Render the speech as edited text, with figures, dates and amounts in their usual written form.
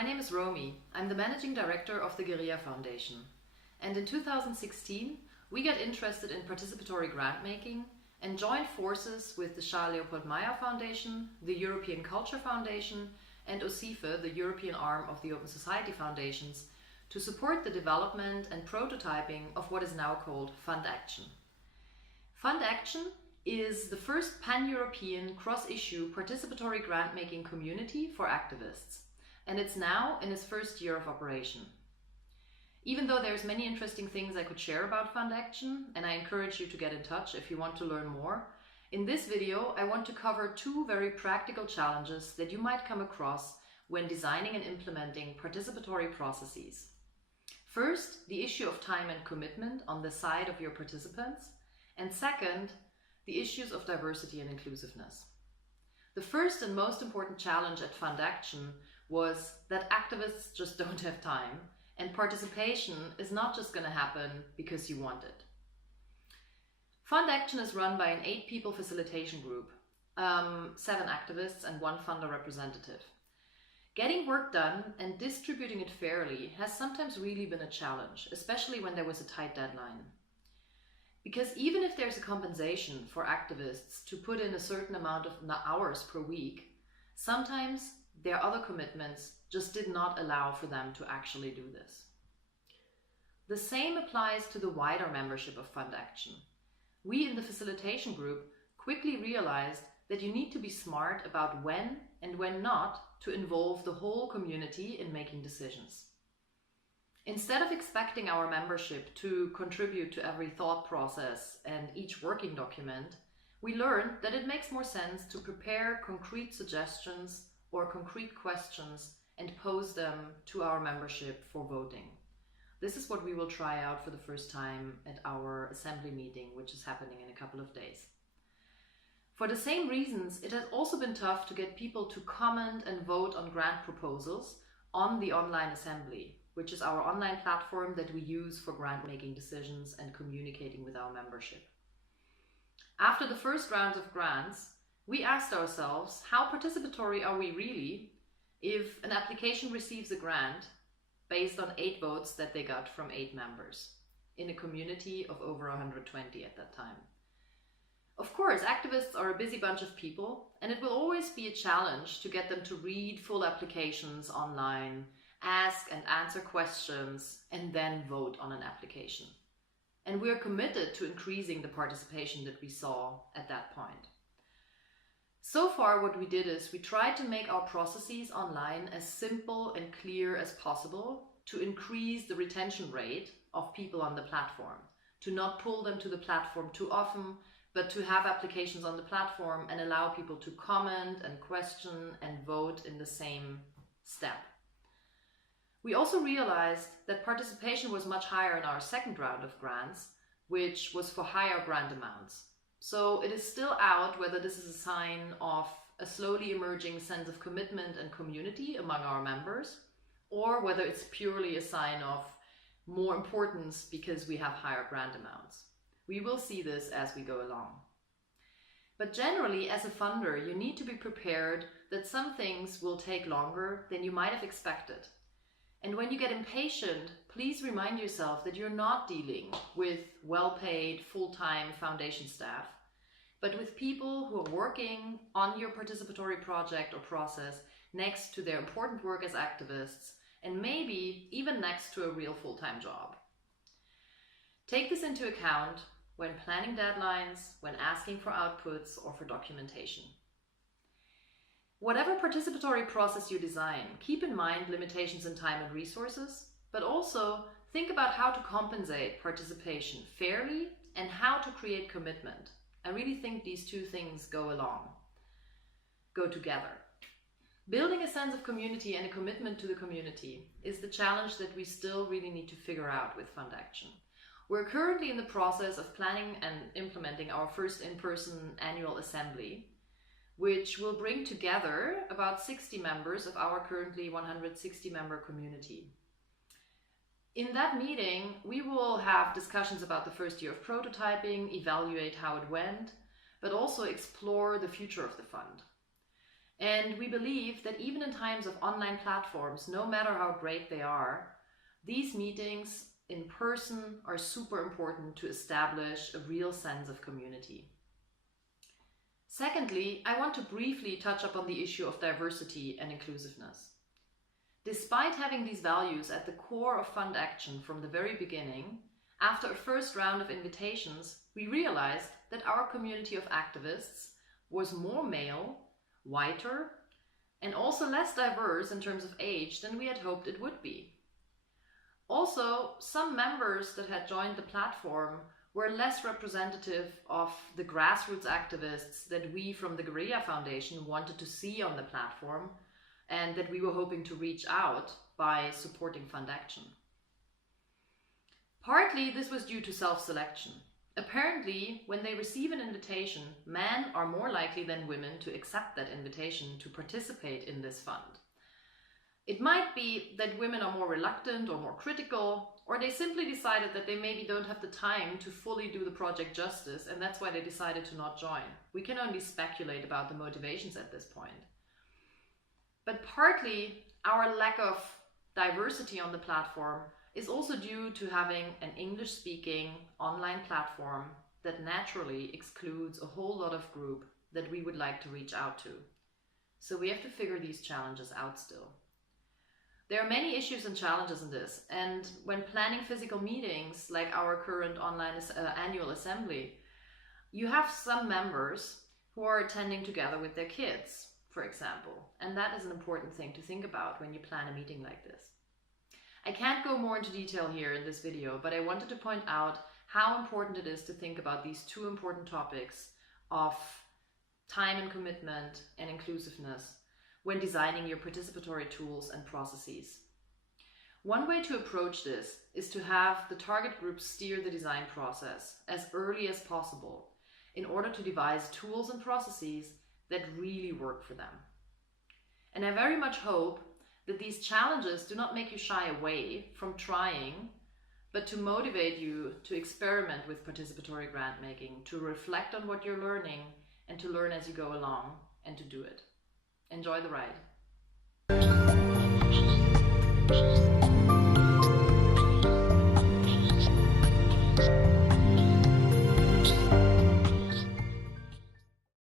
my name is Romy. I'm the Managing Director of the Guerrilla Foundation. And in 2016, we got interested in participatory grantmaking and joined forces with the Charles Leopold Meyer Foundation, the European Culture Foundation, and OSIFE, the European arm of the Open Society Foundations, to support the development and prototyping of what is now called FundAction. FundAction is the first pan-European cross-issue participatory grant-making community for activists, and it's now in its first year of operation. Even though there's many interesting things I could share about FundAction, and I encourage you to get in touch if you want to learn more, in this video I want to cover two very practical challenges that you might come across when designing and implementing participatory processes. First, the issue of time and commitment on the side of your participants, and second, the issues of diversity and inclusiveness. The first and most important challenge at FundAction was that activists just don't have time, and participation is not just going to happen because you want it. FundAction is run by an 8-people facilitation group, 7 activists and 1 funder representative. Getting work done and distributing it fairly has sometimes really been a challenge, especially when there was a tight deadline. Because even if there's a compensation for activists to put in a certain amount of hours per week, sometimes their other commitments just did not allow for them to actually do this. The same applies to the wider membership of FundAction. We in the facilitation group quickly realized that you need to be smart about when and when not to involve the whole community in making decisions. Instead of expecting our membership to contribute to every thought process and each working document, we learned that it makes more sense to prepare concrete suggestions or concrete questions and pose them to our membership for voting. This is what we will try out for the first time at our assembly meeting, which is happening in a couple of days. For the same reasons, it has also been tough to get people to comment and vote on grant proposals on the online assembly, which is our online platform that we use for grant-making decisions and communicating with our membership. After the first round of grants, we asked ourselves, how participatory are we really if an application receives a grant based on 8 votes that they got from 8 members in a community of over 120 at that time? Of course, activists are a busy bunch of people, and it will always be a challenge to get them to read full applications online, ask and answer questions, and then vote on an application. And we are committed to increasing the participation that we saw at that point. So far, what we did is we tried to make our processes online as simple and clear as possible to increase the retention rate of people on the platform, to not pull them to the platform too often, but to have applications on the platform and allow people to comment and question and vote in the same step. We also realized that participation was much higher in our second round of grants, which was for higher grant amounts. So it is still out whether this is a sign of a slowly emerging sense of commitment and community among our members, or whether it's purely a sign of more importance because we have higher grant amounts. We will see this as we go along. But generally, as a funder, you need to be prepared that some things will take longer than you might have expected. And when you get impatient, please remind yourself that you're not dealing with well-paid, full-time foundation staff, but with people who are working on your participatory project or process next to their important work as activists, and maybe even next to a real full-time job. Take this into account when planning deadlines, when asking for outputs or for documentation. Whatever participatory process you design, keep in mind limitations in time and resources, but also think about how to compensate participation fairly and how to create commitment. I really think these two things go together. Building a sense of community and a commitment to the community is the challenge that we still really need to figure out with FundAction. We're currently in the process of planning and implementing our first in-person annual assembly, which will bring together about 60 members of our currently 160-member community. In that meeting, we will have discussions about the first year of prototyping, evaluate how it went, but also explore the future of the fund. And we believe that even in times of online platforms, no matter how great they are, these meetings in person are super important to establish a real sense of community. Secondly, I want to briefly touch upon the issue of diversity and inclusiveness. Despite having these values at the core of FundAction from the very beginning, after a first round of invitations, we realized that our community of activists was more male, whiter, and also less diverse in terms of age than we had hoped it would be. Also, some members that had joined the platform were less representative of the grassroots activists that we from the Guerrilla Foundation wanted to see on the platform and that we were hoping to reach out by supporting FundAction. Partly this was due to self-selection. Apparently, when they receive an invitation, men are more likely than women to accept that invitation to participate in this fund. It might be that women are more reluctant or more critical, or they simply decided that they maybe don't have the time to fully do the project justice, and that's why they decided to not join. We can only speculate about the motivations at this point. But partly, our lack of diversity on the platform is also due to having an English-speaking online platform that naturally excludes a whole lot of group that we would like to reach out to. So we have to figure these challenges out still. There are many issues and challenges in this, and when planning physical meetings like our current online annual assembly, you have some members who are attending together with their kids, for example, and that is an important thing to think about when you plan a meeting like this. I can't go more into detail here in this video, but I wanted to point out how important it is to think about these two important topics of time and commitment and inclusiveness when designing your participatory tools and processes. One way to approach this is to have the target group steer the design process as early as possible in order to devise tools and processes that really work for them. And I very much hope that these challenges do not make you shy away from trying, but to motivate you to experiment with participatory grant making, to reflect on what you're learning, and to learn as you go along, and to do it. Enjoy the ride.